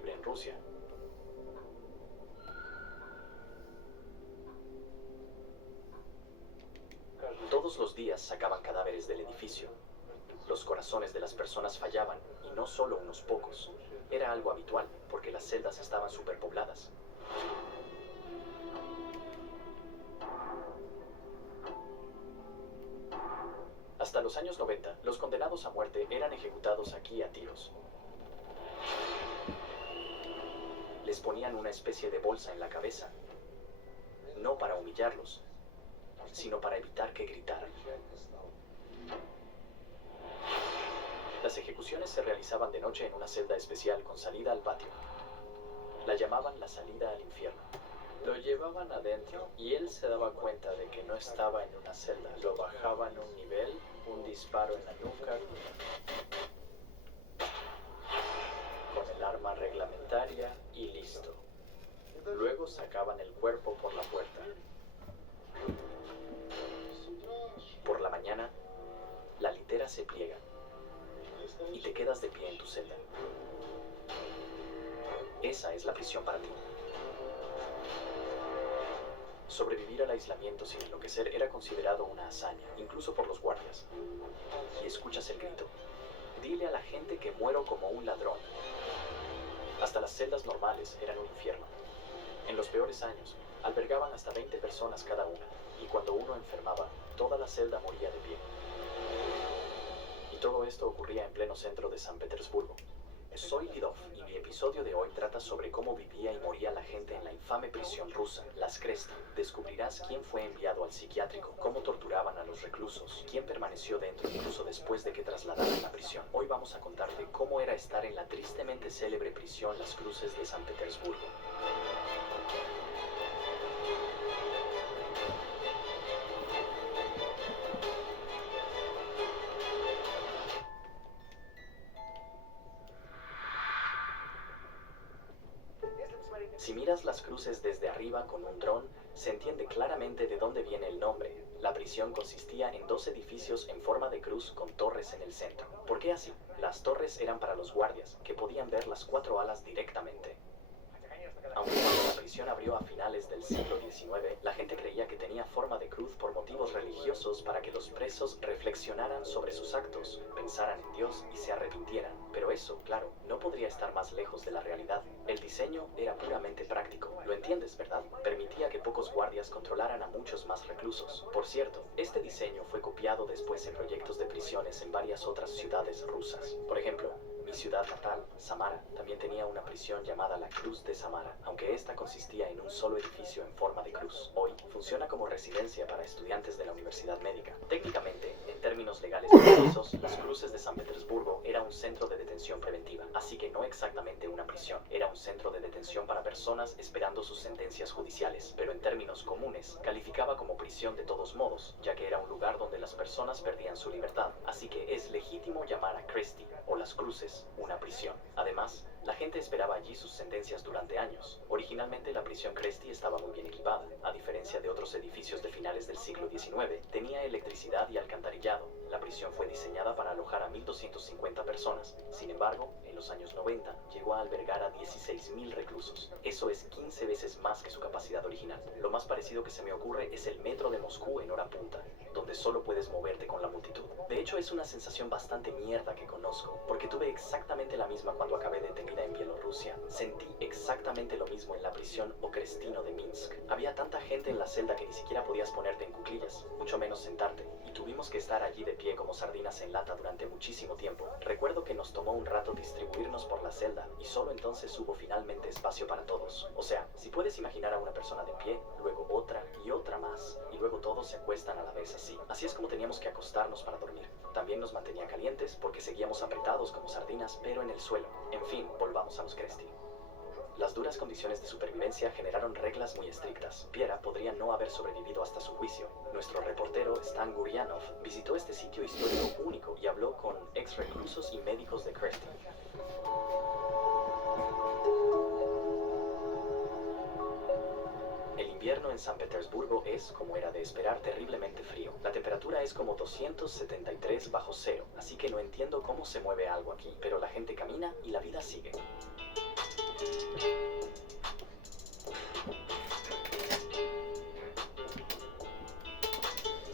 disponible en Rusia. Todos los días sacaban cadáveres del edificio. Los corazones de las personas fallaban, y no solo unos pocos. Era algo habitual, porque las celdas estaban superpobladas. Hasta los años 90, los condenados a muerte eran ejecutados aquí a tiros. Les ponían una especie de bolsa en la cabeza, no para humillarlos, sino para evitar que gritaran. Las ejecuciones se realizaban de noche en una celda especial con salida al patio. La llamaban la salida al infierno. Lo llevaban adentro y él se daba cuenta de que no estaba en una celda. Lo bajaban un nivel, un disparo en la nuca, con el arma reglamentaria y listo. Luego sacaban el cuerpo por la puerta. Por la mañana, la litera se pliega y te quedas de pie en tu celda. Esa es la prisión para ti. Sobrevivir al aislamiento sin enloquecer era considerado una hazaña, incluso por los guardias. Y escuchas el grito: dile a la gente que muero como un ladrón. Hasta las celdas normales eran un infierno. En los peores años, albergaban hasta 20 personas cada una, y cuando uno enfermaba, toda la celda moría de pie. Y todo esto ocurría en pleno centro de San Petersburgo. Soy Lidov, y mi episodio de hoy trata sobre cómo vivía y moría la gente en la infame prisión rusa, las Kresty. Descubrirás quién fue enviado al psiquiátrico, cómo torturaban a los reclusos, quién permaneció dentro incluso después de que trasladaran la prisión. Hoy vamos a contarte cómo era estar en la tristemente célebre prisión Las Cruces de San Petersburgo. Si miras Las Cruces desde arriba con un dron, se entiende claramente de dónde viene el nombre. La prisión consistía en 2 edificios en forma de cruz con torres en el centro. ¿Por qué así? Las torres eran para los guardias, que podían ver las 4 alas directamente. Aunque cuando la prisión abrió a finales del siglo XIX, la gente creía que tenía forma de cruz por motivos religiosos para que los presos reflexionaran sobre sus actos, pensaran en Dios y se arrepintieran. Pero eso, claro, no podría estar más lejos de la realidad. El diseño era puramente práctico. Lo entiendes, ¿verdad? Permitía que pocos guardias controlaran a muchos más reclusos. Por cierto, este diseño fue copiado después en proyectos de prisiones en varias otras ciudades rusas. Por ejemplo, mi ciudad natal, Samara, también tenía una prisión llamada la Cruz de Samara, aunque esta consistía en un solo edificio en forma de cruz. Hoy funciona como residencia para estudiantes de la Universidad Médica. Técnicamente, en términos legales precisos, Las Cruces de San Petersburgo era un centro de detención preventiva, así que no exactamente una prisión, era un centro de detención para personas esperando sus sentencias judiciales, pero en términos comunes, calificaba como prisión de todos modos, ya que era un lugar donde las personas perdían su libertad, así que es legítimo llamar a Kresty o Las Cruces una prisión. Además, la gente esperaba allí sus sentencias durante años. Originalmente la prisión Kresty estaba muy bien equipada. A diferencia de otros edificios de finales del siglo XIX, tenía electricidad y alcantarillado. La prisión fue diseñada para alojar a 1.250 personas. Sin embargo, en los años 90 llegó a albergar a 16.000 reclusos. Eso es 15 veces más que su capacidad original. Lo más parecido que se me ocurre es el metro de Moscú en hora punta, donde solo puedes moverte con la multitud. De hecho, es una sensación bastante mierda que conozco, porque tuve exactamente la misma cuando acabé detenida en Bielorrusia. Sentí exactamente lo mismo en la prisión Okrestino de Minsk. Había tanta gente en la celda que ni siquiera podías ponerte en cuclillas, mucho menos sentarte, y tuvimos que estar allí de pie como sardinas en lata durante muchísimo tiempo. Recuerdo que nos tomó un rato distribuirnos por la celda, y solo entonces hubo finalmente espacio para todos. O sea, si puedes imaginar a una persona de pie, luego otra y otra más, y luego todos se acuestan a la vez así. Así es como teníamos que acostarnos para dormir. También nos mantenía calientes porque seguíamos apretados como sardinas, pero en el suelo. En fin, volvamos a los Kresty. Las duras condiciones de supervivencia generaron reglas muy estrictas. Piera podría no haber sobrevivido hasta su juicio. Nuestro reportero Stan Gurianov visitó este sitio histórico único y habló con ex reclusos y médicos de Kresty. El invierno en San Petersburgo es, como era de esperar, terriblemente frío. La temperatura es como 273 bajo cero, así que no entiendo cómo se mueve algo aquí, pero la gente camina y la vida sigue.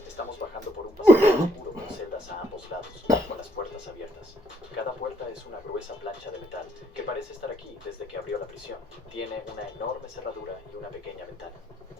Estamos bajando por un pasillo oscuro con celdas a ambos lados, con las puertas abiertas. Cada puerta es una gruesa plancha de metal que parece estar aquí desde que abrió la prisión. Tiene una enorme cerradura y una pequeña ventana.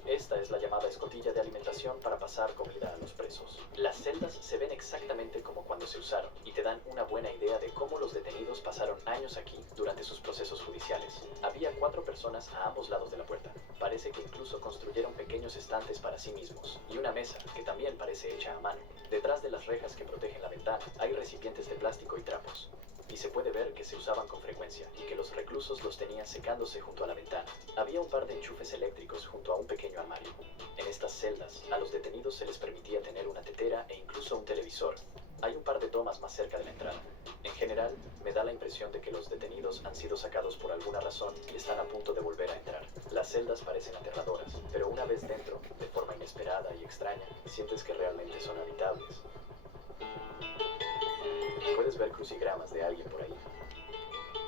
Esta es la llamada escotilla de alimentación para pasar comida a los presos. Las celdas se ven exactamente como cuando se usaron y te dan una buena idea de cómo los detenidos pasaron años aquí durante sus procesos judiciales. Había 4 personas a ambos lados de la puerta. Parece que incluso construyeron pequeños estantes para sí mismos y una mesa que también parece hecha a mano. Detrás de las rejas que protegen la ventana hay recipientes de plástico y trapos. Y se puede ver que se usaban con frecuencia y que los reclusos los tenían secándose junto a la ventana. Había un par de enchufes eléctricos junto a un pequeño armario. En estas celdas, a los detenidos se les permitía tener una tetera e incluso un televisor. Hay un par de tomas más cerca de la entrada. En general, me da la impresión de que los detenidos han sido sacados por alguna razón y están a punto de volver a entrar. Las celdas parecen aterradoras, pero una vez dentro, de forma inesperada y extraña, sientes que realmente son habitables. Puedes ver crucigramas de alguien por ahí.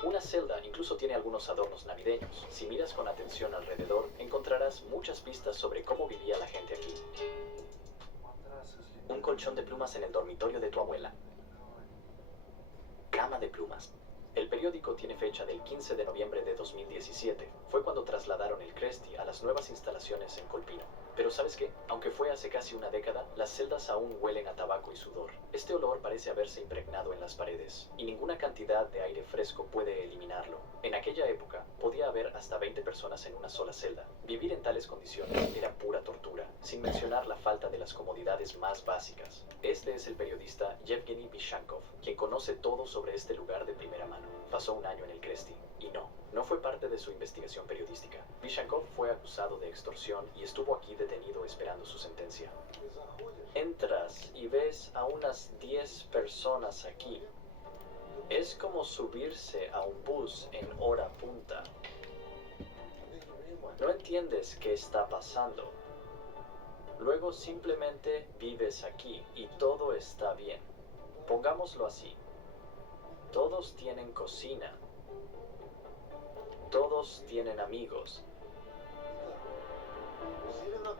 Una celda incluso tiene algunos adornos navideños. Si miras con atención alrededor, encontrarás muchas pistas sobre cómo vivía la gente aquí. Un colchón de plumas en el dormitorio de tu abuela. Cama de plumas. El periódico tiene fecha del 15 de noviembre de 2017. Fue cuando trasladaron el Cresty a las nuevas instalaciones en Colpino. Pero ¿sabes qué? Aunque fue hace casi una década, las celdas aún huelen a tabaco y sudor. Este olor parece haberse impregnado en las paredes, y ninguna cantidad de aire fresco puede eliminarlo. En aquella época, podía haber hasta 20 personas en una sola celda. Vivir en tales condiciones era pura tortura, sin mencionar la falta de las comodidades más básicas. Este es el periodista Yevgeny Vishankov, quien conoce todo sobre este lugar de primera mano. Pasó un año en el Cresty, y no fue parte de su investigación periodística. Vishankov fue acusado de extorsión y estuvo aquí detenido esperando su sentencia. Entras y ves a unas 10 personas aquí. Es como subirse a un bus en hora punta. No entiendes qué está pasando. Luego simplemente vives aquí y todo está bien. Pongámoslo así. Todos tienen cocina. Todos tienen amigos.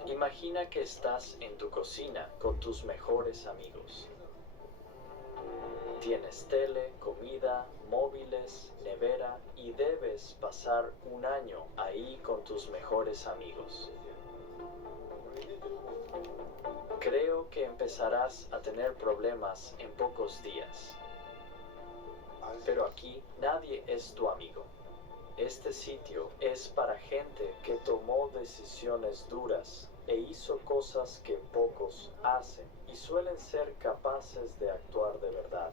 Imagina que estás en tu cocina con tus mejores amigos. Tienes tele, comida, móviles, nevera y debes pasar un año ahí con tus mejores amigos. Creo que empezarás a tener problemas en pocos días. Pero aquí nadie es tu amigo. Este sitio es para gente que tomó decisiones duras e hizo cosas que pocos hacen y suelen ser capaces de actuar de verdad.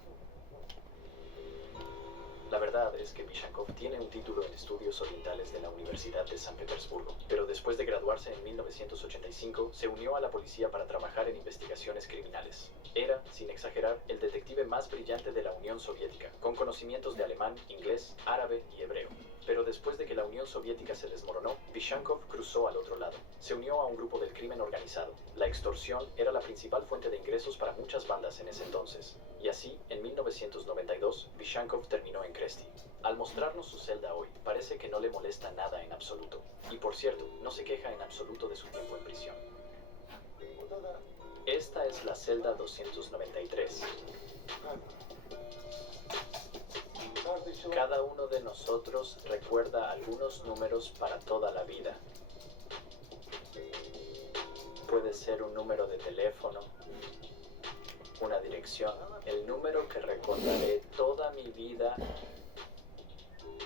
La verdad es que Vishankov tiene un título en estudios orientales de la Universidad de San Petersburgo, pero después de graduarse en 1985 se unió a la policía para trabajar en investigaciones criminales. Era, sin exagerar, el detective más brillante de la Unión Soviética, con conocimientos de alemán, inglés, árabe y hebreo. Pero después de que la Unión Soviética se desmoronó, Vishankov cruzó al otro lado. Se unió a un grupo del crimen organizado. La extorsión era la principal fuente de ingresos para muchas bandas en ese entonces. Y así, en 1992, Vishankov terminó en Cresty. Al mostrarnos su celda hoy, parece que no le molesta nada en absoluto. Y por cierto, no se queja en absoluto de su tiempo en prisión. Esta es la celda 293. Cada uno de nosotros recuerda algunos números para toda la vida. Puede ser un número de teléfono, una dirección. El número que recordaré toda mi vida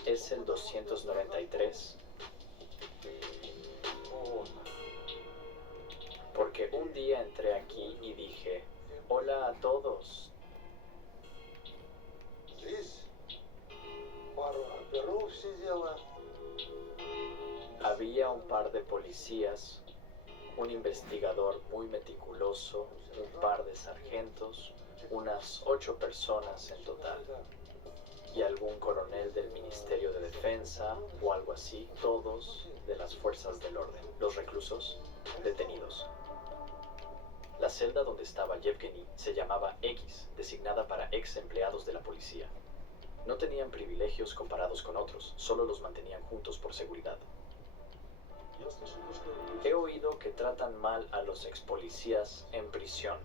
es el 293. Porque un día entré aquí y dije, hola a todos. Había un par de policías, un investigador muy meticuloso, un par de sargentos, unas 8 personas en total. Y algún coronel del Ministerio de Defensa o algo así, todos de las fuerzas del orden. Los reclusos, detenidos. La celda donde estaba Yevgeny se llamaba X, designada para ex empleados de la policía. No tenían privilegios comparados con otros, solo los mantenían juntos por seguridad. He oído que tratan mal a los ex policías en prisión.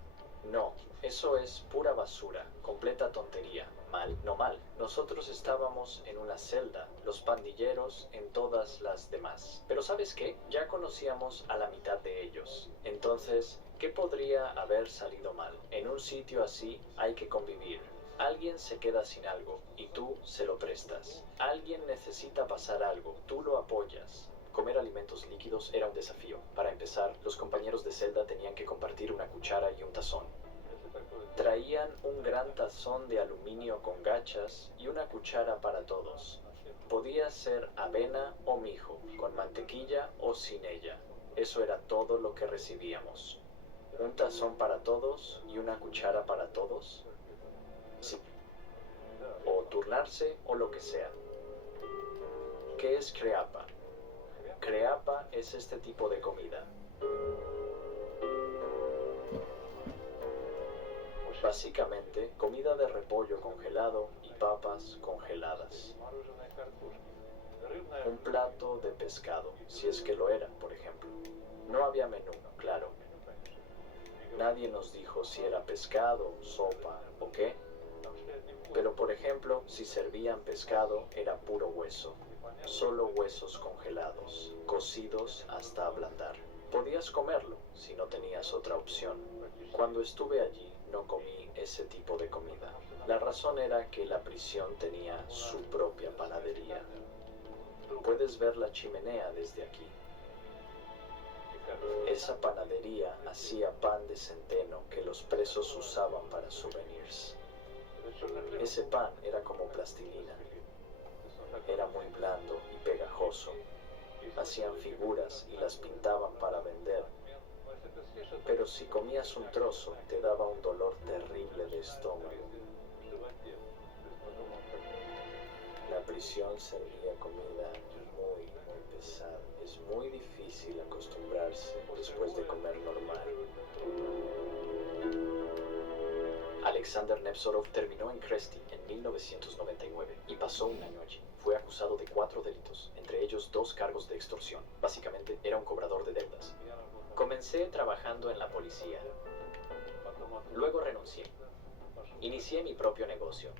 No, eso es pura basura, completa tontería. Mal, no mal. Nosotros estábamos en una celda, los pandilleros en todas las demás. Pero ¿sabes qué? Ya conocíamos a la mitad de ellos. Entonces, ¿qué podría haber salido mal? En un sitio así hay que convivir. Alguien se queda sin algo y tú se lo prestas. Alguien necesita pasar algo, tú lo apoyas. Comer alimentos líquidos era un desafío. Para empezar, los compañeros de celda tenían que compartir una cuchara y un tazón. Traían un gran tazón de aluminio con gachas y una cuchara para todos. Podía ser avena o mijo, con mantequilla o sin ella. Eso era todo lo que recibíamos. ¿Un tazón para todos y una cuchara para todos? Sí. O turnarse o lo que sea. ¿Qué es creapa? Creapa es este tipo de comida. Básicamente, comida de repollo congelado y papas congeladas. Un plato de pescado, si es que lo era, por ejemplo. No había menú, claro. Nadie nos dijo si era pescado, sopa o qué. Pero, por ejemplo, si servían pescado, era puro hueso. Solo huesos congelados, cocidos hasta ablandar. Podías comerlo si no tenías otra opción. Cuando estuve allí, no comí ese tipo de comida. La razón era que la prisión tenía su propia panadería. Puedes ver la chimenea desde aquí. Esa panadería hacía pan de centeno que los presos usaban para souvenirs. Ese pan era como plastilina. Era muy blando y pegajoso. Hacían figuras y las pintaban para vender. Pero si comías un trozo, te daba un dolor terrible de estómago. La prisión servía comida muy pesada. Es muy difícil acostumbrarse después de comer normal. Alexander Nevzorov terminó en Kresty en 1999 y pasó un año allí. Fue acusado de 4 delitos, entre ellos 2 cargos de extorsión. Básicamente, era un cobrador de deudas. Comencé trabajando en la policía. Luego renuncié. Inicié mi propio negocio.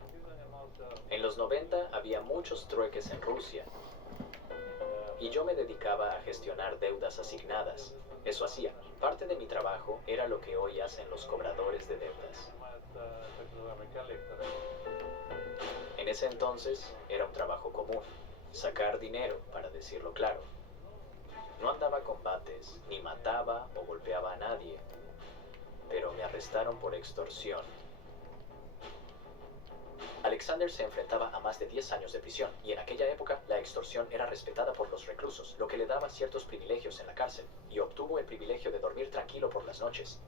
En los 90 había muchos trueques en Rusia y yo me dedicaba a gestionar deudas asignadas. Eso hacía. Parte de mi trabajo era lo que hoy hacen los cobradores de deudas. En ese entonces era un trabajo común, sacar dinero, para decirlo claro. No andaba a combates, ni mataba o golpeaba a nadie, pero me arrestaron por extorsión. Alexander se enfrentaba a más de 10 años de prisión, y en aquella época la extorsión era respetada por los reclusos, lo que le daba ciertos privilegios en la cárcel, y obtuvo el privilegio de dormir tranquilo por las noches.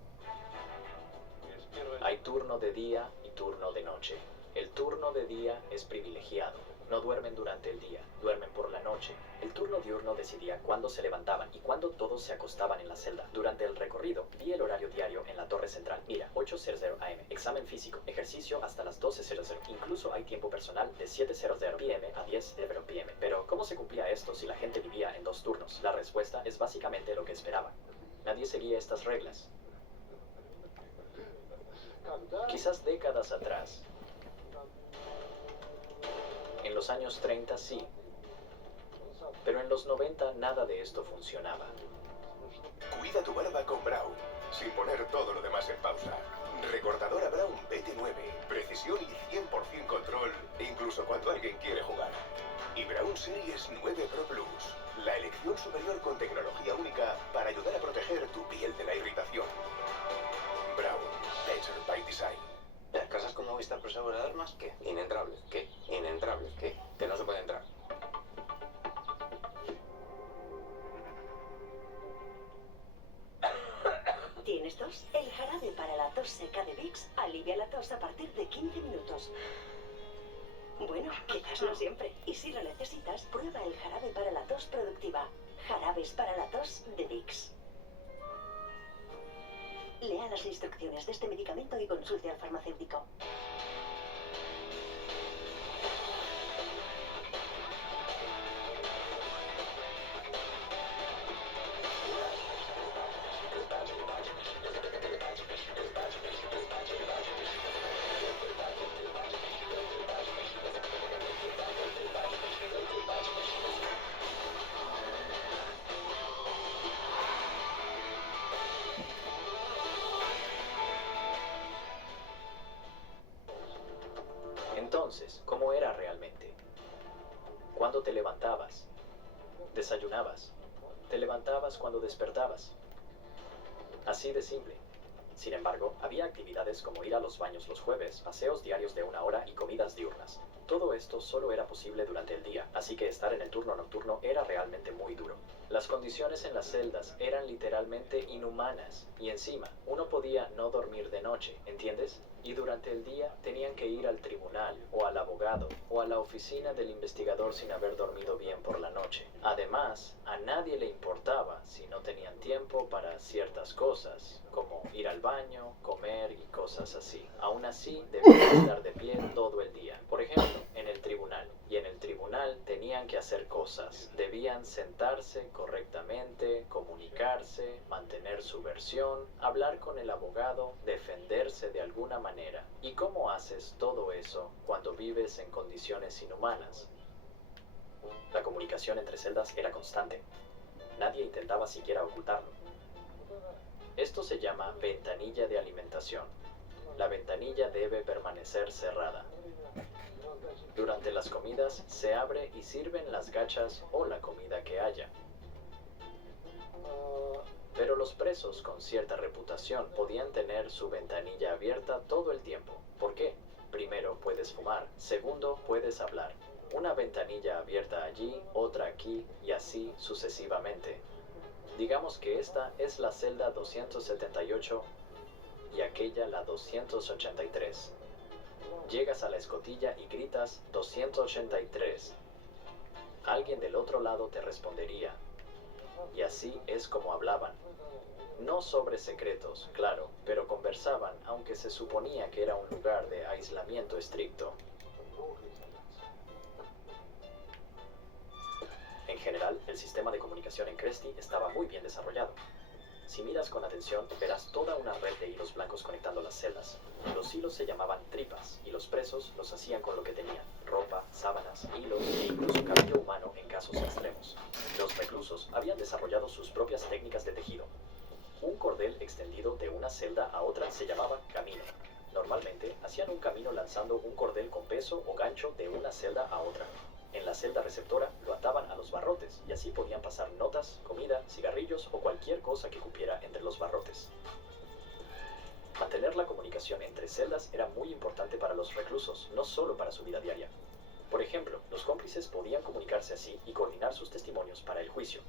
Hay turno de día y turno de noche. El turno de día es privilegiado. No duermen durante el día, duermen por la noche. El turno diurno decidía cuándo se levantaban y cuándo todos se acostaban en la celda. Durante el recorrido, vi el horario diario en la torre central. Mira, 8:00 AM, examen físico, ejercicio hasta las 12:00. Incluso hay tiempo personal de 7:00 PM a 10:00 PM. Pero, ¿cómo se cumplía esto si la gente vivía en 2 turnos? La respuesta es básicamente lo que esperaba. Nadie seguía estas reglas. Quizás décadas atrás. En los años 30 sí, pero en los 90 nada de esto funcionaba. Cuida tu barba con Braun, sin poner todo lo demás en pausa. Recortadora Braun BT9, precisión y 100% control, incluso cuando alguien quiere jugar. Y Braun Series 9 Pro Plus, la elección superior con tecnología única para ayudar a proteger tu piel de la irritación. Braun, Better by Design. Las casas con Movistar Plus seguro de armas, ¿qué? Inentrables, ¿qué? Inentrables, ¿qué? Que no se puede entrar. ¿Tienes tos? El jarabe para la tos seca de Vicks alivia la tos a partir de 15 minutos. Bueno, quizás no siempre. Y si lo necesitas, prueba el jarabe para la tos productiva. Jarabes para la tos de Vicks. Lea las instrucciones de este medicamento y consulte al farmacéutico. Entonces, ¿cómo era realmente? ¿Cuándo te levantabas? ¿Desayunabas? ¿Te levantabas cuando despertabas? Así de simple. Sin embargo, había actividades como ir a los baños los jueves, paseos diarios de 1 hora y comidas diurnas. Todo esto solo era posible durante el día, así que estar en el turno nocturno era realmente muy duro. Las condiciones en las celdas eran literalmente inhumanas, y encima, uno podía no dormir de noche, ¿entiendes? Y durante el día tenían que ir al tribunal, o al abogado, o a la oficina del investigador sin haber dormido bien por la noche. Además, a nadie le importaba si no tenían tiempo para ciertas cosas, como ir al baño, comer y cosas así. Aún así, debían estar de pie todo el día. Por ejemplo, en el tribunal. Y en el tribunal tenían que hacer cosas. Debían sentarse correctamente, comunicarse, mantener su versión, hablar con el abogado, defenderse de alguna manera. ¿Y cómo haces todo eso cuando vives en condiciones inhumanas? La comunicación entre celdas era constante. Nadie intentaba siquiera ocultarlo. Esto se llama ventanilla de alimentación. La ventanilla debe permanecer cerrada. Durante las comidas se abre y sirven las gachas o la comida que haya. Pero los presos con cierta reputación podían tener su ventanilla abierta todo el tiempo. ¿Por qué? Primero, puedes fumar. Segundo, puedes hablar. Una ventanilla abierta allí, otra aquí y así sucesivamente. Digamos que esta es la celda 278 y aquella la 283. Llegas a la escotilla y gritas 283. Alguien del otro lado te respondería. Y así es como hablaban. No sobre secretos, claro, pero conversaban, aunque se suponía que era un lugar de aislamiento estricto. En general, el sistema de comunicación en Cresty estaba muy bien desarrollado. Si miras con atención, verás toda una red de hilos blancos conectando las celdas. Los hilos se llamaban tripas, y los presos los hacían con lo que tenían: ropa, sábanas, hilos e incluso cabello humano en casos extremos. Los reclusos habían desarrollado sus propias técnicas de tejido. Un cordel extendido de una celda a otra se llamaba camino. Normalmente, hacían un camino lanzando un cordel con peso o gancho de una celda a otra. En la celda receptora lo ataban a los barrotes y así podían pasar notas, comida, cigarrillos o cualquier cosa que cupiera entre los barrotes. Mantener la comunicación entre celdas era muy importante para los reclusos, no solo para su vida diaria. Por ejemplo, los cómplices podían comunicarse así y coordinar sus testimonios para el juicio.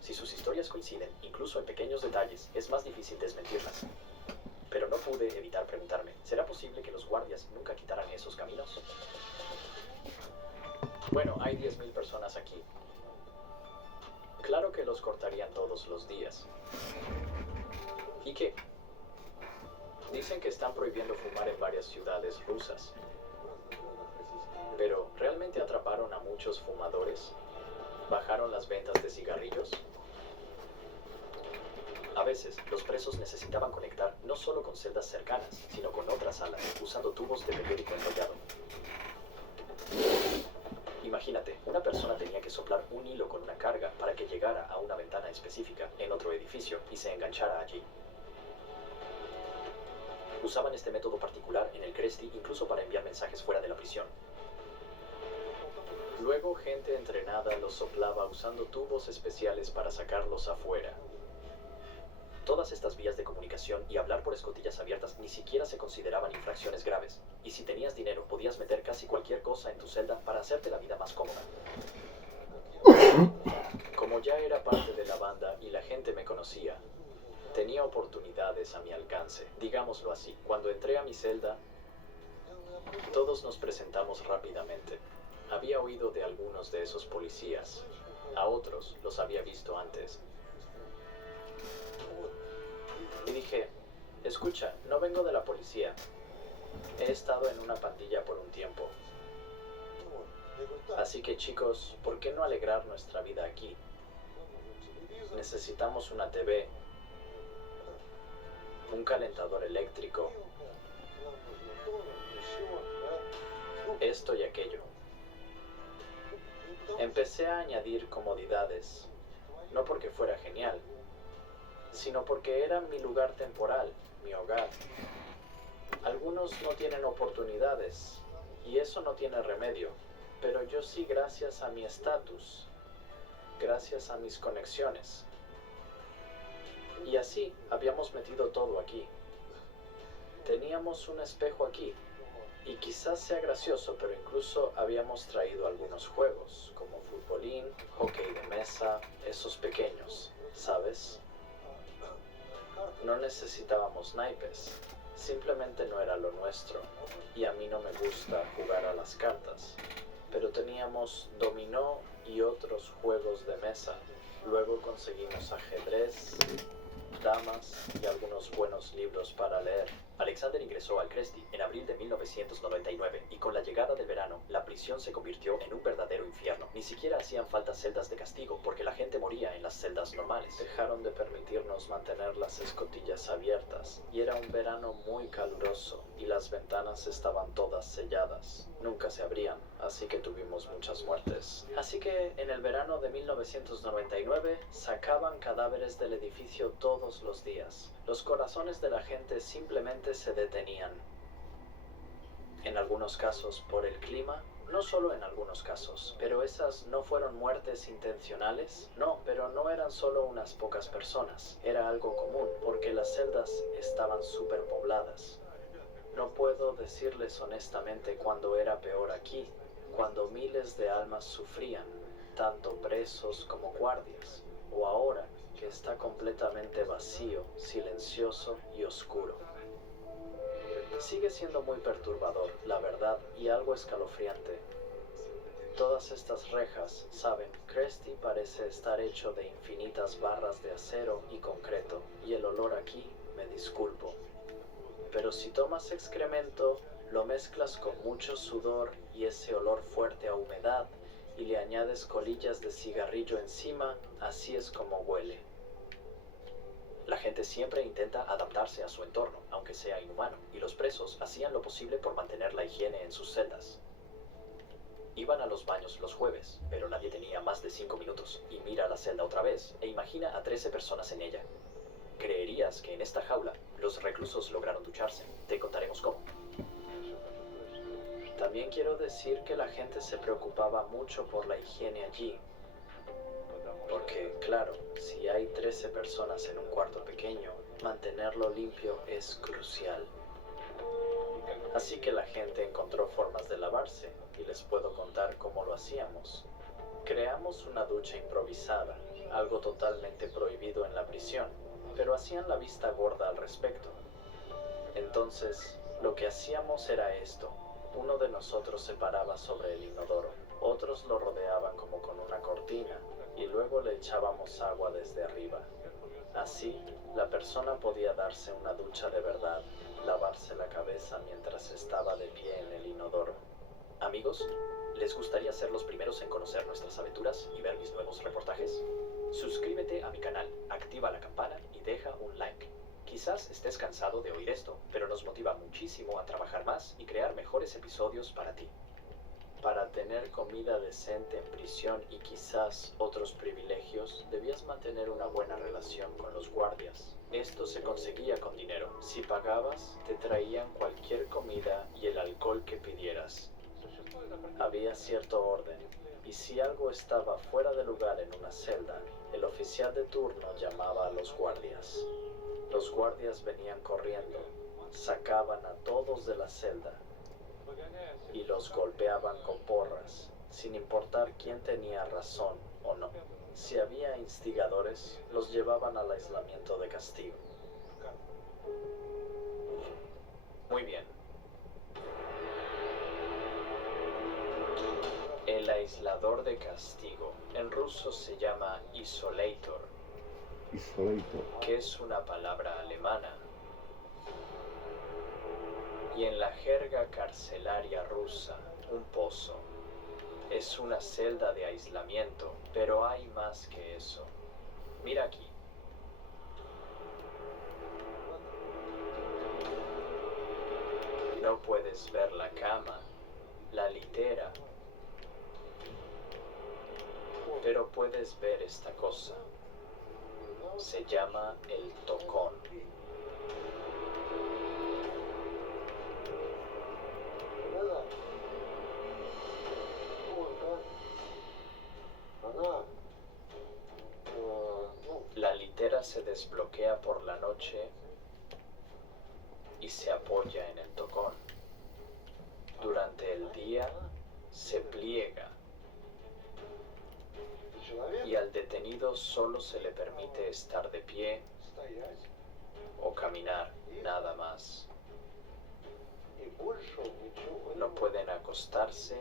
Si sus historias coinciden, incluso en pequeños detalles, es más difícil desmentirlas. Pero no pude evitar preguntarme, ¿será posible que los guardias nunca quitaran esos caminos? Bueno, hay 10.000 personas aquí. Claro que los cortarían todos los días. ¿Y qué? Dicen que están prohibiendo fumar en varias ciudades rusas. Pero, ¿realmente atraparon a muchos fumadores? ¿Bajaron las ventas de cigarrillos? A veces, los presos necesitaban conectar no solo con celdas cercanas, sino con otras salas, usando tubos de periódico enrollado. Imagínate, una persona tenía que soplar un hilo con una carga para que llegara a una ventana específica en otro edificio y se enganchara allí. Usaban este método particular en el Cresty incluso para enviar mensajes fuera de la prisión. Luego, gente entrenada los soplaba usando tubos especiales para sacarlos afuera. Todas estas vías de comunicación y hablar por escotillas abiertas ni siquiera se consideraban infracciones graves. Y si tenías dinero, podías meter casi cualquier cosa en tu celda para hacerte la vida más cómoda. Como ya era parte de la banda y la gente me conocía, tenía oportunidades a mi alcance, digámoslo así. Cuando entré a mi celda, todos nos presentamos rápidamente. Había oído de algunos de esos policías. A otros los había visto antes. Y dije, escucha, no vengo de la policía. He estado en una pandilla por un tiempo. Así que chicos, ¿por qué no alegrar nuestra vida aquí? Necesitamos una TV, un calentador eléctrico, esto y aquello. Empecé a añadir comodidades, no porque fuera genial, sino porque era mi lugar temporal, mi hogar. Algunos no tienen oportunidades, Y eso no tiene remedio. Pero yo sí, gracias a mi estatus, gracias a mis conexiones. Y así habíamos metido todo aquí. Teníamos un espejo aquí. Y quizás sea gracioso, pero incluso habíamos traído algunos juegos, como futbolín, hockey de mesa, esos pequeños, ¿sabes? No necesitábamos naipes, simplemente no era lo nuestro, y a mí no me gusta jugar a las cartas. Pero teníamos dominó y otros juegos de mesa. Luego conseguimos ajedrez, damas y algunos buenos libros para leer. Alexander ingresó al Cresty en abril de 1999 y con la llegada del verano, la prisión se convirtió en un verdadero infierno. Ni siquiera hacían falta celdas de castigo porque la gente moría en las celdas normales. Dejaron de permitirnos mantener las escotillas abiertas y era un verano muy caluroso y las ventanas estaban todas selladas. Nunca se abrían, así que tuvimos muchas muertes. Así que en el verano de 1999 sacaban cadáveres del edificio todos los días. Los corazones de la gente simplemente se detenían. En algunos casos por el clima, no solo en algunos casos, pero esas no fueron muertes intencionales. No, pero no eran solo unas pocas personas, era algo común, porque las celdas estaban superpobladas. No puedo decirles honestamente cuándo era peor aquí, cuando miles de almas sufrían, tanto presos como guardias, o ahora que está completamente vacío, silencioso y oscuro. Sigue siendo muy perturbador, la verdad, y algo escalofriante. Todas estas rejas, saben, Cresty parece estar hecho de infinitas barras de acero y concreto, y el olor aquí, me disculpo. Pero si tomas excremento, lo mezclas con mucho sudor y ese olor fuerte a humedad, y le añades colillas de cigarrillo encima, así es como huele. La gente siempre intenta adaptarse a su entorno, aunque sea inhumano, y los presos hacían lo posible por mantener la higiene en sus celdas. Iban a los baños los jueves, pero nadie tenía más de 5 minutos, y mira la celda otra vez, e imagina a 13 personas en ella. Creerías que en esta jaula los reclusos lograron ducharse. Te contaremos cómo. También quiero decir que la gente se preocupaba mucho por la higiene allí. Porque, claro, si hay 13 personas en un cuarto pequeño, mantenerlo limpio es crucial. Así que la gente encontró formas de lavarse, y les puedo contar cómo lo hacíamos. Creamos una ducha improvisada, algo totalmente prohibido en la prisión, pero hacían la vista gorda al respecto. Entonces, lo que hacíamos era esto. Uno de nosotros se paraba sobre el inodoro, otros lo rodeaban como con una cortina, y luego le echábamos agua desde arriba. Así, la persona podía darse una ducha de verdad, lavarse la cabeza mientras estaba de pie en el inodoro. Amigos, ¿les gustaría ser los primeros en conocer nuestras aventuras y ver mis nuevos reportajes? Suscríbete a mi canal, activa la campana y deja un like. Quizás estés cansado de oír esto, pero nos motiva muchísimo a trabajar más y crear mejores episodios para ti. Para tener comida decente en prisión y quizás otros privilegios, debías mantener una buena relación con los guardias. Esto se conseguía con dinero. Si pagabas, te traían cualquier comida y el alcohol que pidieras. Había cierto orden, y si algo estaba fuera de lugar en una celda, el oficial de turno llamaba a los guardias. Los guardias venían corriendo, sacaban a todos de la celda y los golpeaban con porras, sin importar quién tenía razón o no. Si había instigadores, los llevaban al aislamiento de castigo. Muy bien. El aislador de castigo, en ruso se llama isolator, que es una palabra alemana. Y en la jerga carcelaria rusa, un pozo. Es una celda de aislamiento, pero hay más que eso. Mira aquí. No puedes ver la cama, la litera, pero puedes ver esta cosa. Se llama el tocón. se desbloquea por la noche y se apoya en el tocón. Durante el día se pliega y al detenido solo se le permite estar de pie o caminar, nada más. No pueden acostarse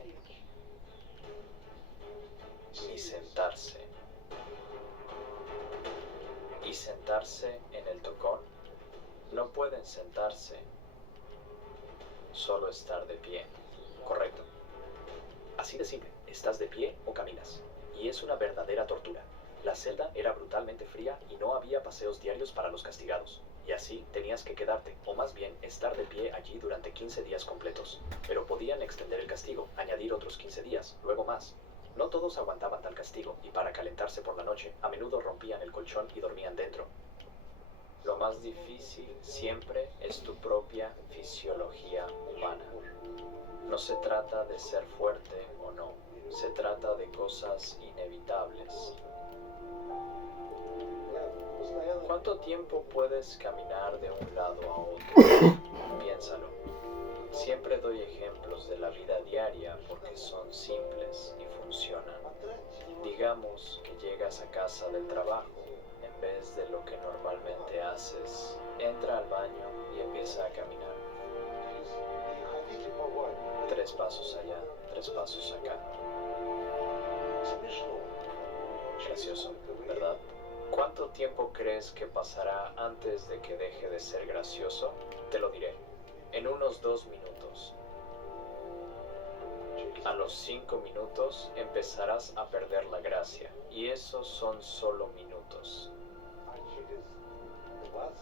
ni sentarse. Y sentarse en el tocón, no pueden sentarse, solo estar de pie. Correcto. Así de simple, estás de pie o caminas. Y es una verdadera tortura. La celda era brutalmente fría y no había paseos diarios para los castigados. Y así tenías que quedarte, o más bien estar de pie allí durante 15 días completos. Pero podían extender el castigo, añadir otros 15 días, luego más. No todos aguantaban tal castigo, y para calentarse por la noche, a menudo rompían el colchón y dormían dentro. Lo más difícil siempre es tu propia fisiología humana. No se trata de ser fuerte o no, se trata de cosas inevitables. ¿Cuánto tiempo puedes caminar de un lado a otro? Piénsalo. Siempre doy ejemplos de la vida diaria porque son simples y funcionan. Digamos que llegas a casa del trabajo. En vez de lo que normalmente haces, entra al baño y empieza a caminar. 3 pasos allá, 3 pasos acá. Gracioso, ¿verdad? ¿Cuánto tiempo crees que pasará antes de que deje de ser gracioso? Te lo diré. En unos 2 minutos. A los 5 minutos empezarás a perder la gracia. Y esos son solo minutos.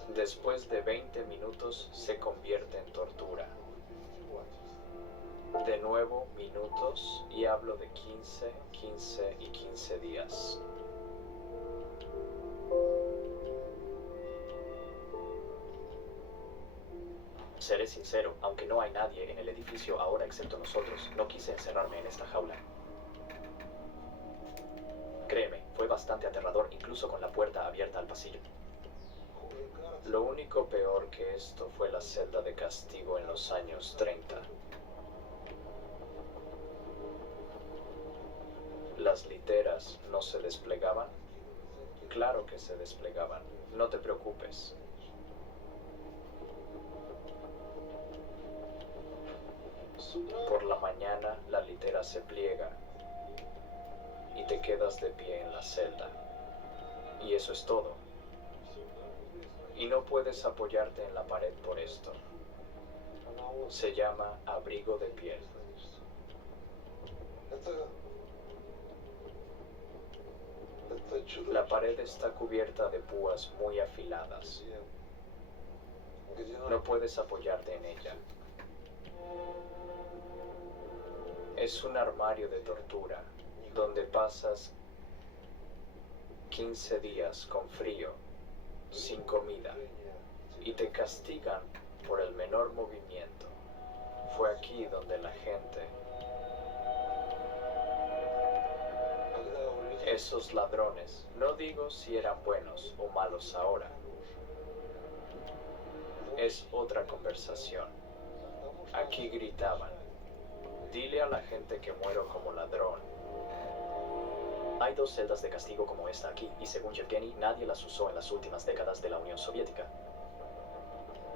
Después de 20 minutos se convierte en tortura. De nuevo minutos y hablo de 15, 15 y 15 días. Seré sincero, aunque no hay nadie en el edificio ahora excepto nosotros, no quise encerrarme en esta jaula. Créeme, fue bastante aterrador incluso con la puerta abierta al pasillo. Lo único peor que esto fue la celda de castigo en los años 30. ¿Las literas no se desplegaban? Claro que se desplegaban, no te preocupes. Por la mañana la litera se pliega y te quedas de pie en la celda. Y eso es todo. Y no puedes apoyarte en la pared por esto. Se llama abrigo de piel. La pared está cubierta de púas muy afiladas. No puedes apoyarte en ella. Es un armario de tortura, donde pasas 15 días con frío, sin comida, y te castigan por el menor movimiento. Fue aquí donde la gente... Esos ladrones, no digo si eran buenos o malos ahora. Es otra conversación. Aquí gritaban: dile a la gente que muero como ladrón. Hay 2 celdas de castigo como esta aquí, y según Yevgeny, nadie las usó en las últimas décadas de la Unión Soviética.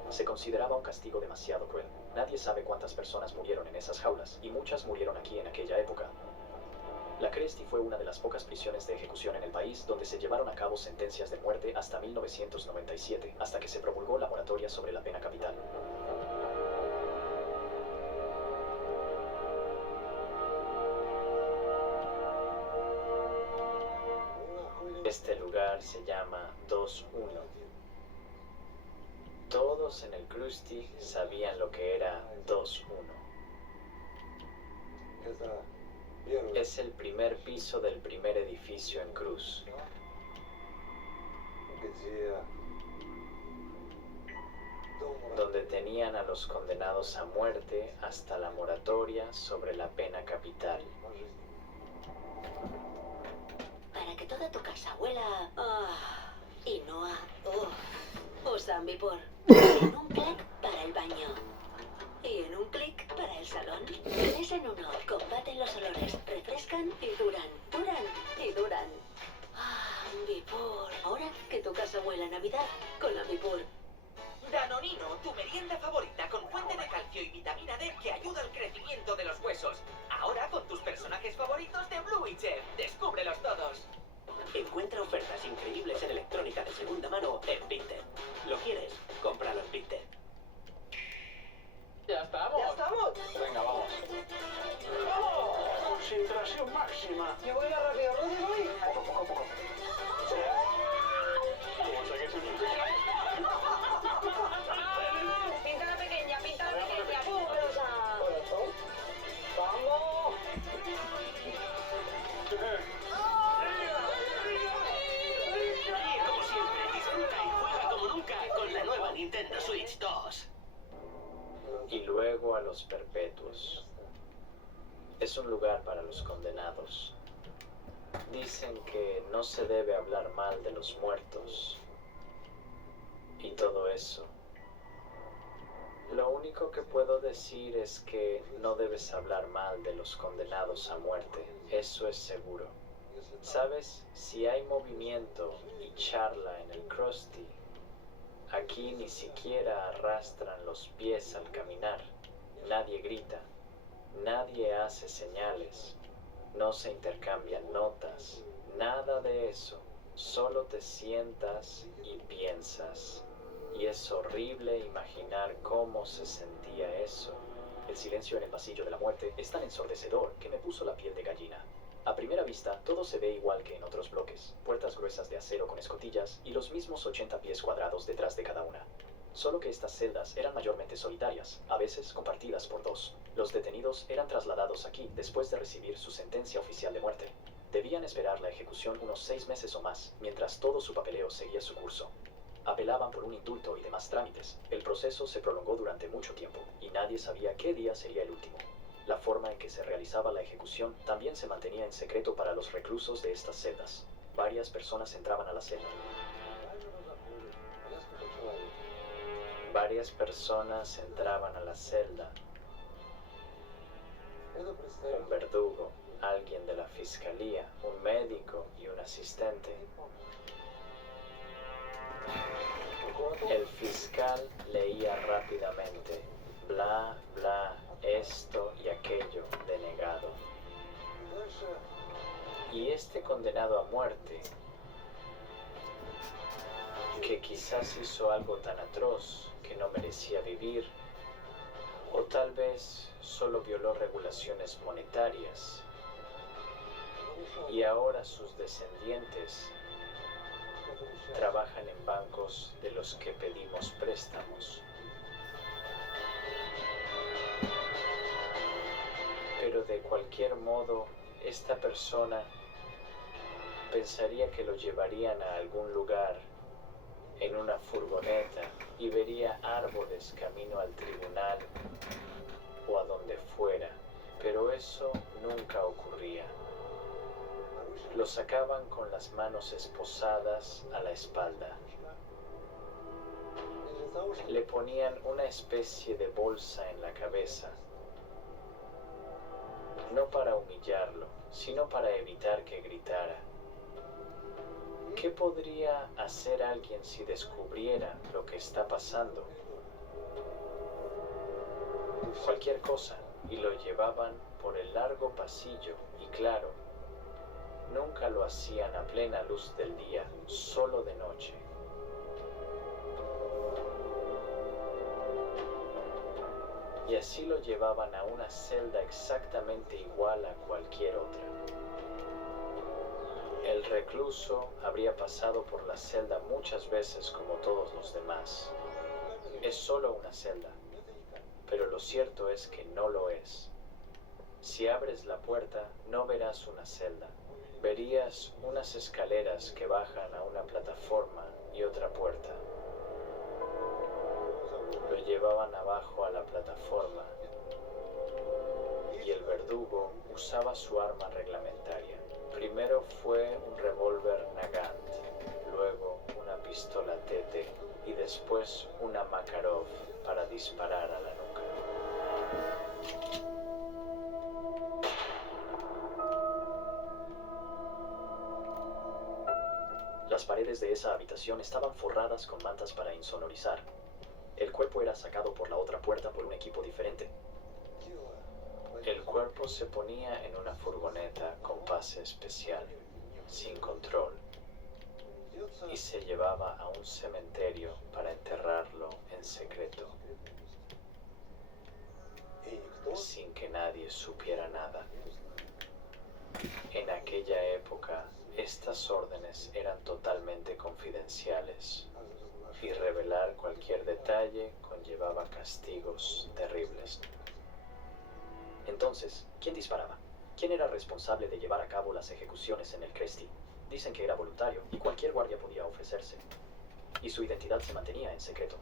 Se consideraba un castigo demasiado cruel. Nadie sabe cuántas personas murieron en esas jaulas, y muchas murieron aquí en aquella época. La Kresti fue una de las pocas prisiones de ejecución en el país donde se llevaron a cabo sentencias de muerte hasta 1997, hasta que se promulgó la moratoria sobre la pena capital. Este lugar se llama 2-1. Todos en el Krusty sabían lo que era 2-1. Es el primer piso del primer edificio en Cruz. Donde tenían a los condenados a muerte hasta la moratoria sobre la pena capital. Para que toda tu casa huela y no a... usa Ambipur. En un clic para el baño. Y en un clic para el salón. 3 en 1. Combaten los olores, refrescan y duran. Duran y duran. Ambipur. Ahora que tu casa huele a Navidad con Ambipur. Danonino, tu merienda favorita con fuente de calcio y vitamina D que ayuda al crecimiento de los huesos. Ahora con tus personajes favoritos de Blue y Chef. Descúbrelos todos. Encuentra ofertas increíbles en electrónica de segunda mano en Vinted. ¿Lo quieres? Cómpralo en Vinted. ¡Ya estamos! ¡Ya estamos! Venga, vamos. Concentración máxima. Yo voy a rápido, Rudy, voy. Poco. Pinta la pequeña. ¡Vamos! Y como siempre, disfruta y juega como nunca con la nueva Nintendo Switch 2. Y luego a los perpetuos. Es un lugar para los condenados. Dicen que no se debe hablar mal de los muertos. Y todo eso. Lo único que puedo decir es que no debes hablar mal de los condenados a muerte. Eso es seguro. ¿Sabes? Si hay movimiento y charla en el Krusty, aquí ni siquiera arrastran los pies al caminar. Nadie grita. Nadie hace señales. No se intercambian notas. Nada de eso. Solo te sientas y piensas. Y es horrible imaginar cómo se sentía eso. El silencio en el pasillo de la muerte es tan ensordecedor que me puso la piel de gallina. A primera vista, todo se ve igual que en otros bloques. Puertas gruesas de acero con escotillas y los mismos 80 pies cuadrados detrás de cada una. Solo que estas celdas eran mayormente solitarias, a veces compartidas por 2. Los detenidos eran trasladados aquí después de recibir su sentencia oficial de muerte. Debían esperar la ejecución unos 6 meses o más, mientras todo su papeleo seguía su curso. Apelaban por un indulto y demás trámites. El proceso se prolongó durante mucho tiempo, y nadie sabía qué día sería el último. La forma en que se realizaba la ejecución también se mantenía en secreto para los reclusos de estas celdas. Varias personas entraban a la celda. Varias personas entraban a la celda. Un verdugo, alguien de la fiscalía, un médico y un asistente. El fiscal leía rápidamente, bla, bla, esto y aquello, denegado. Y este condenado a muerte, que quizás hizo algo tan atroz que no merecía vivir, o tal vez solo violó regulaciones monetarias, y ahora sus descendientes trabajan en bancos de los que pedimos préstamos. Pero de cualquier modo, esta persona pensaría que lo llevarían a algún lugar en una furgoneta y vería árboles camino al tribunal o a donde fuera, pero eso nunca ocurría. Lo sacaban con las manos esposadas a la espalda. Le ponían una especie de bolsa en la cabeza, no para humillarlo, sino para evitar que gritara. ¿Qué podría hacer alguien si descubriera lo que está pasando? Cualquier cosa, y lo llevaban por el largo pasillo, y claro, nunca lo hacían a plena luz del día, solo de noche. Y así lo llevaban a una celda exactamente igual a cualquier otra. El recluso habría pasado por la celda muchas veces como todos los demás. Es solo una celda, pero lo cierto es que no lo es. Si abres la puerta, no verás una celda. Verías unas escaleras que bajan a una plataforma y otra puerta. Lo llevaban abajo a la plataforma y el verdugo usaba su arma reglamentaria. Primero fue un revólver Nagant, luego una pistola TT y después una Makarov para disparar a la nuca. Las paredes de esa habitación estaban forradas con mantas para insonorizar. El cuerpo era sacado por la otra puerta por un equipo diferente. El cuerpo se ponía en una furgoneta con pase especial, sin control, y se llevaba a un cementerio para enterrarlo en secreto, sin que nadie supiera nada. En aquella época, estas órdenes eran totalmente confidenciales, y revelar cualquier detalle conllevaba castigos terribles. Entonces, ¿quién disparaba? ¿Quién era responsable de llevar a cabo las ejecuciones en el Cresty? Dicen que era voluntario y cualquier guardia podía ofrecerse. Y su identidad se mantenía en secreto.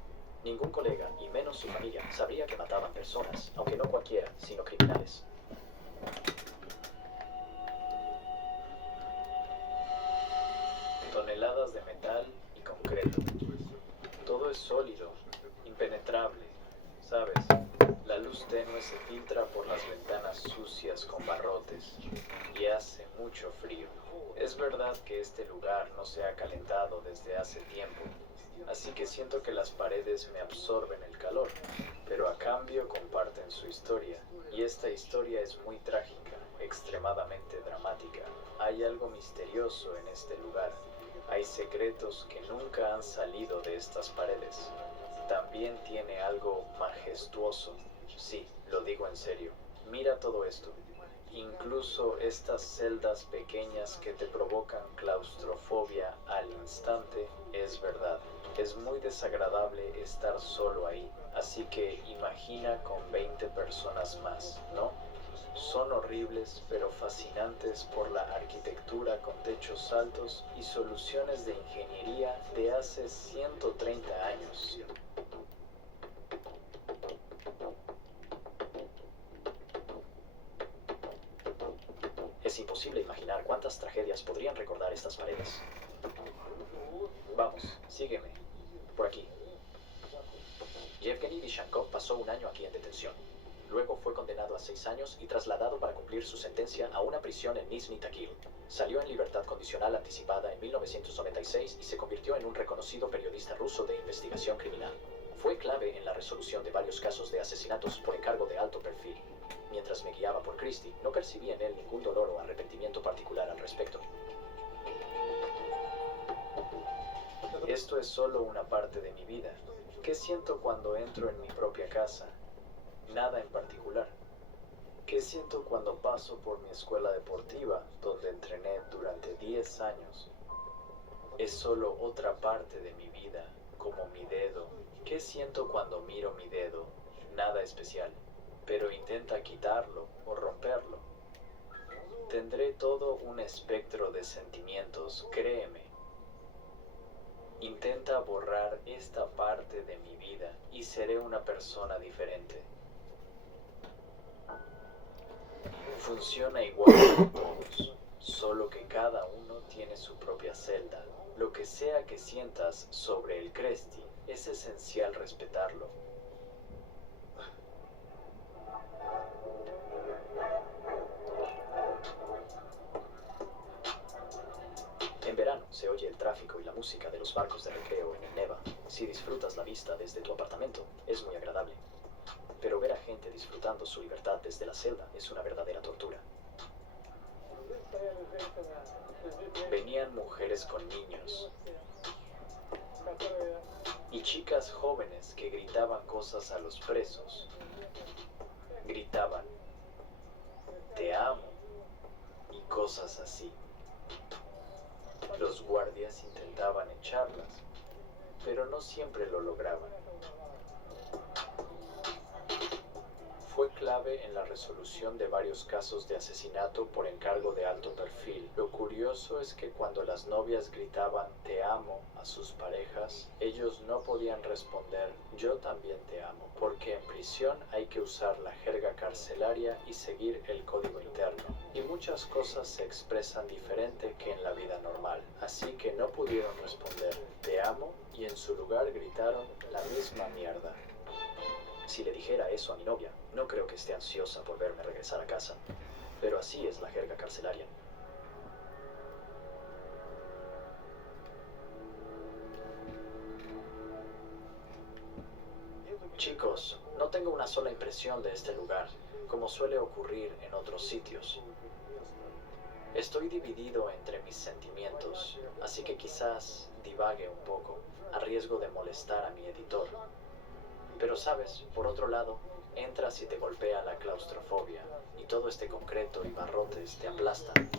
Ningún colega, y menos su familia, sabría que mataban personas, aunque no cualquiera, sino criminales. Toneladas de metal y concreto. Todo es sólido, impenetrable, ¿sabes? La luz tenue se filtra por las ventanas sucias con barrotes y hace mucho frío. Es verdad que este lugar no se ha calentado desde hace tiempo, así que siento que las paredes me absorben el calor, pero a cambio comparten su historia, y esta historia es muy trágica, extremadamente dramática. Hay algo misterioso en este lugar. Hay secretos que nunca han salido de estas paredes. También tiene algo majestuoso. Sí, lo digo en serio. Mira todo esto. Incluso estas celdas pequeñas que te provocan claustrofobia al instante, es verdad. Es muy desagradable estar solo ahí. Así que imagina con 20 personas más, ¿no? Son horribles pero fascinantes por la arquitectura con techos altos y soluciones de ingeniería de hace 130 años. Es imposible imaginar cuántas tragedias podrían recordar estas paredes. Vamos, sígueme. Por aquí. Yevgeny Vishankov pasó un año aquí en detención. Luego fue condenado a 6 años y trasladado para cumplir su sentencia a una prisión en Nizhny Tagil. Salió en libertad condicional anticipada en 1996 y se convirtió en un reconocido periodista ruso de investigación criminal. Fue clave en la resolución de varios casos de asesinatos por encargo de alto perfil. Mientras me guiaba por Christie, no percibí en él ningún dolor o arrepentimiento particular al respecto. Esto es solo una parte de mi vida. ¿Qué siento cuando entro en mi propia casa? Nada en particular. ¿Qué siento cuando paso por mi escuela deportiva, donde entrené durante 10 años? Es solo otra parte de mi vida, como mi dedo. ¿Qué siento cuando miro mi dedo? Nada especial, pero intenta quitarlo o romperlo. Tendré todo un espectro de sentimientos, créeme. Intenta borrar esta parte de mi vida y seré una persona diferente. Funciona igual para todos, solo que cada uno tiene su propia celda. Lo que sea que sientas sobre el Cresty, es esencial respetarlo. En verano se oye el tráfico y la música de los barcos de recreo en el Neva. Si disfrutas la vista desde tu apartamento, es muy agradable. Pero ver a gente disfrutando su libertad desde la celda es una verdadera tortura. Venían mujeres con niños y chicas jóvenes que gritaban cosas a los presos. Gritaban, "Te amo", y cosas así. Los guardias intentaban echarlas, pero no siempre lo lograban. Fue clave en la resolución de varios casos de asesinato por encargo de alto perfil. Lo curioso es que cuando las novias gritaban "te amo" a sus parejas, ellos no podían responder "yo también te amo", porque en prisión hay que usar la jerga carcelaria y seguir el código interno. Y muchas cosas se expresan diferente que en la vida normal, así que no pudieron responder "te amo" y en su lugar gritaron la misma mierda. Si le dijera eso a mi novia, no creo que esté ansiosa por verme regresar a casa. Pero así es la jerga carcelaria. Chicos, no tengo una sola impresión de este lugar, como suele ocurrir en otros sitios. Estoy dividido entre mis sentimientos, así que quizás divague un poco, a riesgo de molestar a mi editor. Pero sabes, por otro lado, entras y te golpea la claustrofobia, y todo este concreto y barrotes te aplastan.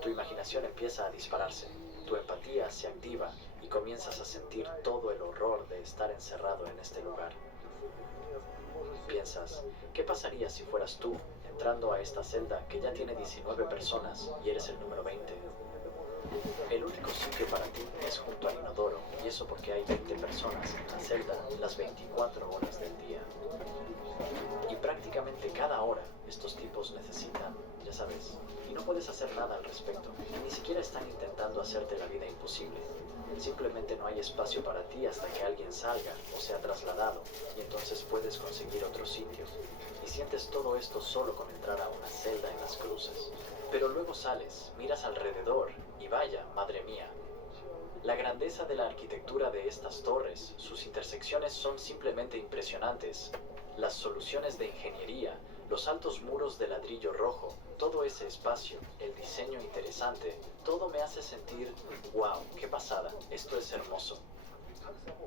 Tu imaginación empieza a dispararse, tu empatía se activa y comienzas a sentir todo el horror de estar encerrado en este lugar. Piensas, ¿qué pasaría si fueras tú entrando a esta celda que ya tiene 19 personas y eres el número 20? El único sitio para ti es junto al inodoro, y eso porque hay 20 personas en la celda las 24 horas del día. Y prácticamente cada hora estos tipos necesitan, ya sabes, y no puedes hacer nada al respecto. Ni siquiera están intentando hacerte la vida imposible. Simplemente no hay espacio para ti hasta que alguien salga o sea trasladado, y entonces puedes conseguir otro sitio. Y sientes todo esto solo con entrar a una celda en Las Cruces. Pero luego sales, miras alrededor, y vaya, madre mía. La grandeza de la arquitectura de estas torres, sus intersecciones son simplemente impresionantes. Las soluciones de ingeniería, los altos muros de ladrillo rojo, todo ese espacio, el diseño interesante, todo me hace sentir, wow, qué pasada, esto es hermoso.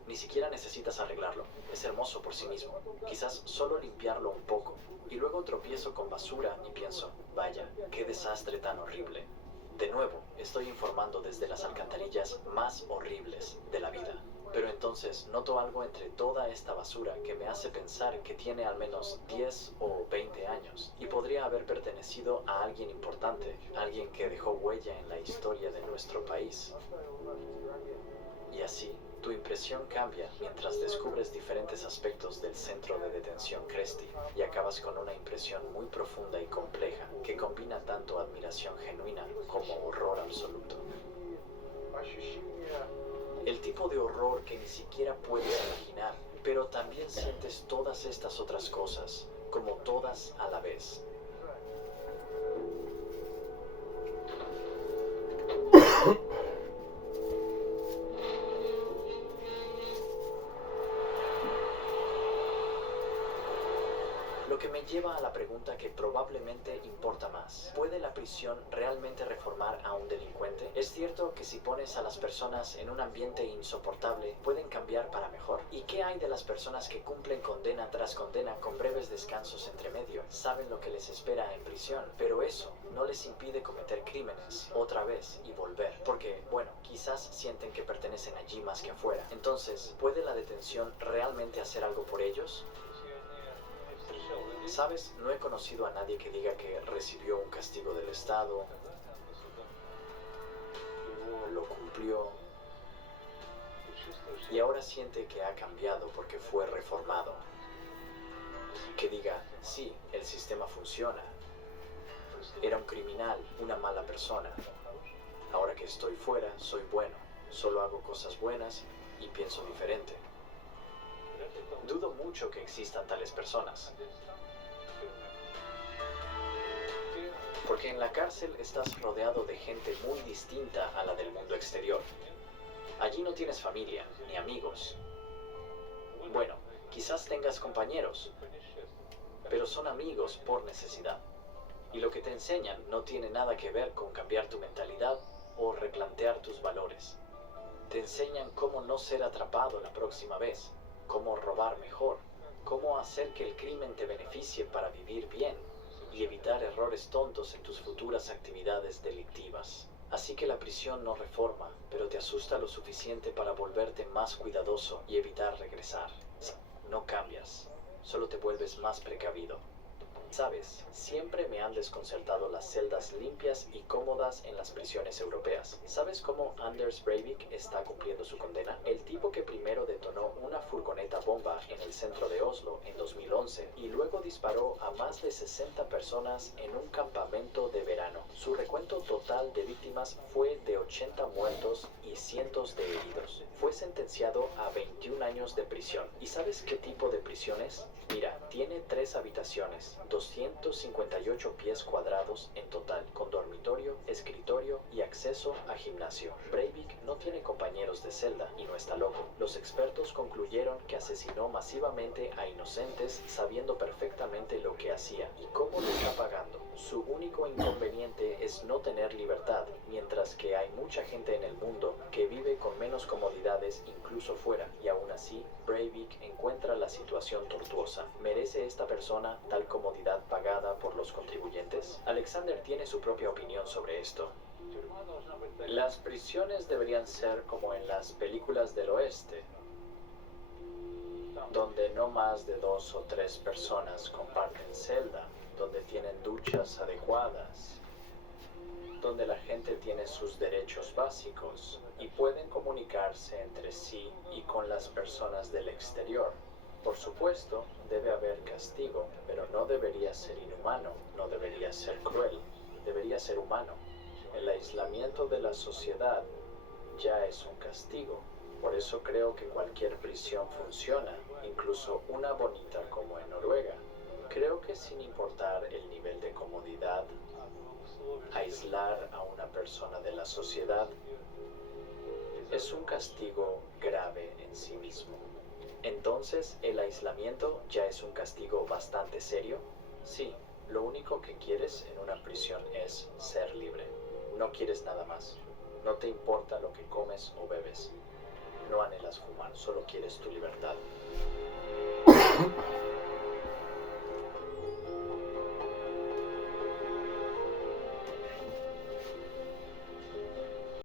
Ni siquiera necesitas arreglarlo, es hermoso por sí mismo. Quizás solo limpiarlo un poco. Y luego tropiezo con basura y pienso, vaya, qué desastre tan horrible. De nuevo, estoy informando desde las alcantarillas más horribles de la vida. Pero entonces noto algo entre toda esta basura que me hace pensar que tiene al menos 10 o 20 años y podría haber pertenecido a alguien importante, alguien que dejó huella en la historia de nuestro país. Y así, tu impresión cambia mientras descubres diferentes aspectos del centro de detención Cresty y acabas con una impresión muy profunda y compleja que combina tanto admiración genuina como horror absoluto. El tipo de horror que ni siquiera puedes imaginar, pero también sientes todas estas otras cosas, como todas a la vez. Lo que me lleva a la pregunta que probablemente importa más. ¿Puede la prisión realmente reformar a un delincuente? ¿Es cierto que si pones a las personas en un ambiente insoportable, pueden cambiar para mejor? ¿Y qué hay de las personas que cumplen condena tras condena con breves descansos entre medio? Saben lo que les espera en prisión, pero eso no les impide cometer crímenes otra vez y volver. Porque, bueno, quizás sienten que pertenecen allí más que afuera. Entonces, ¿puede la detención realmente hacer algo por ellos? ¿Sabes? No he conocido a nadie que diga que recibió un castigo del Estado, lo cumplió, y ahora siente que ha cambiado porque fue reformado. Que diga, sí, el sistema funciona. Era un criminal, una mala persona. Ahora que estoy fuera, soy bueno. Solo hago cosas buenas y pienso diferente. Dudo mucho que existan tales personas. Porque en la cárcel estás rodeado de gente muy distinta a la del mundo exterior. Allí no tienes familia, ni amigos. Bueno, quizás tengas compañeros, pero son amigos por necesidad. Y lo que te enseñan no tiene nada que ver con cambiar tu mentalidad o replantear tus valores. Te enseñan cómo no ser atrapado la próxima vez, cómo robar mejor, cómo hacer que el crimen te beneficie para vivir bien y evitar errores tontos en tus futuras actividades delictivas. Así que la prisión no reforma, pero te asusta lo suficiente para volverte más cuidadoso y evitar regresar. No cambias, solo te vuelves más precavido. Sabes, siempre me han desconcertado las celdas limpias y cómodas en las prisiones europeas. ¿Sabes cómo Anders Breivik está cumpliendo su condena? El tipo que primero detonó una furgoneta bomba en el centro de Oslo en 2011 y luego disparó a más de 60 personas en un campamento de verano. Su recuento total de víctimas fue de 80 muertos y cientos de heridos. Fue sentenciado a 21 años de prisión. ¿Y sabes qué tipo de prisión es? Mira, tiene 3 habitaciones, 258 pies cuadrados en total, con dormitorio, escritorio y acceso a gimnasio. Breivik no tiene compañeros de celda y no está loco. Los expertos concluyeron que asesinó masivamente a inocentes sabiendo perfectamente lo que hacía y cómo lo está pagando. Su único inconveniente es no tener libertad, mientras que hay mucha gente en el mundo que vive con menos comodidades incluso fuera, y aún así, Breivik encuentra la situación tortuosa. ¿Merece esta persona tal comodidad pagada por los contribuyentes? Alexander tiene su propia opinión sobre esto. Las prisiones deberían ser como en las películas del oeste, donde no más de 2 o 3 personas comparten celda, donde tienen duchas adecuadas, donde la gente tiene sus derechos básicos y pueden comunicarse entre sí y con las personas del exterior. Por supuesto, debe haber castigo, pero no debería ser inhumano, no debería ser cruel, debería ser humano. El aislamiento de la sociedad ya es un castigo. Por eso creo que cualquier prisión funciona, incluso una bonita como en Noruega. Creo que sin importar el nivel de comodidad, aislar a una persona de la sociedad es un castigo grave en sí mismo. Entonces, ¿el aislamiento ya es un castigo bastante serio? Sí, lo único que quieres en una prisión es ser libre. No quieres nada más. No te importa lo que comes o bebes. No anhelas fumar, solo quieres tu libertad.